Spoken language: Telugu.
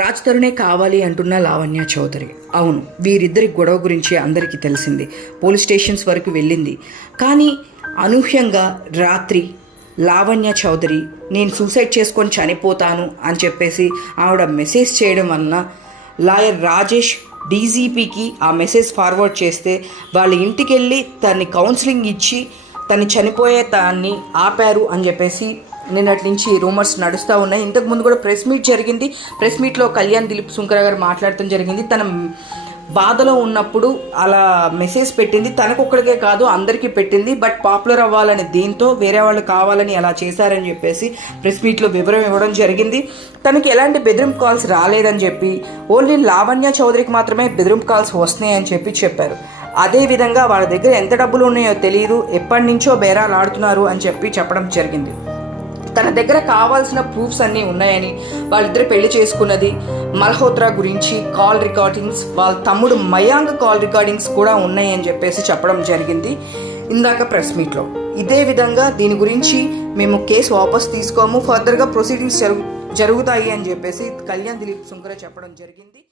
రాజ్ తరుణే కావాలి అంటున్న లావణ్య చౌదరి. అవును, వీరిద్దరి గొడవ గురించి అందరికీ తెలిసింది. పోలీస్ స్టేషన్స్ వరకు వెళ్ళింది. కానీ అనూహ్యంగా రాత్రి లావణ్య చౌదరి నేను సూసైడ్ చేసుకొని చనిపోతాను అని చెప్పేసి ఆవిడ మెసేజ్ చేయడం వలన లాయర్ రాజేష్ డీజీపీకి ఆ మెసేజ్ ఫార్వర్డ్ చేస్తే వాళ్ళ ఇంటికి వెళ్ళి తన్ని కౌన్సిలింగ్ ఇచ్చి తను చనిపోయే దాన్ని ఆపారు అని చెప్పేసి నిన్నటి నుంచి రూమర్స్ నడుస్తూ ఉన్నాయి. ఇంతకుముందు కూడా ప్రెస్ మీట్ జరిగింది. ప్రెస్ మీట్లో కళ్యాణ్ దిలీప్ సుంకర గారు మాట్లాడటం జరిగింది. తన బాధలో ఉన్నప్పుడు అలా మెసేజ్ పెట్టింది. తనకొక్కడికే కాదు అందరికీ పెట్టింది. బట్ పాపులర్ అవ్వాలని దీంతో వేరే వాళ్ళు కావాలని అలా చేశారని చెప్పేసి ప్రెస్ మీట్లో వివరం ఇవ్వడం జరిగింది. తనకి ఎలాంటి బెదిరింపు కాల్స్ రాలేదని చెప్పి ఓన్లీ లావణ్య చౌదరికి మాత్రమే బెదిరింపు కాల్స్ వస్తున్నాయని చెప్పారు. అదేవిధంగా వాళ్ళ దగ్గర ఎంత డబ్బులు ఉన్నాయో తెలియదు, ఎప్పటి నుంచో బేరాలు ఆడుతున్నారు అని చెప్పడం జరిగింది. తన దగ్గర కావాల్సిన ప్రూఫ్స్ అన్నీ ఉన్నాయని, వాళ్ళిద్దరు పెళ్లి చేసుకున్నది, మల్హోత్రా గురించి కాల్ రికార్డింగ్స్, వాళ్ళ తమ్ముడు మయాంక్ కాల్ రికార్డింగ్స్ కూడా ఉన్నాయని చెప్పడం జరిగింది ఇందాక ప్రెస్ మీట్లో. ఇదే విధంగా దీని గురించి మేము కేసు వాపస్ తీసుకోము, ఫర్దర్గా ప్రొసీడింగ్స్ జరుగుతాయి అని చెప్పేసి కళ్యాణ్ దిలీప్ సుంకర చెప్పడం జరిగింది.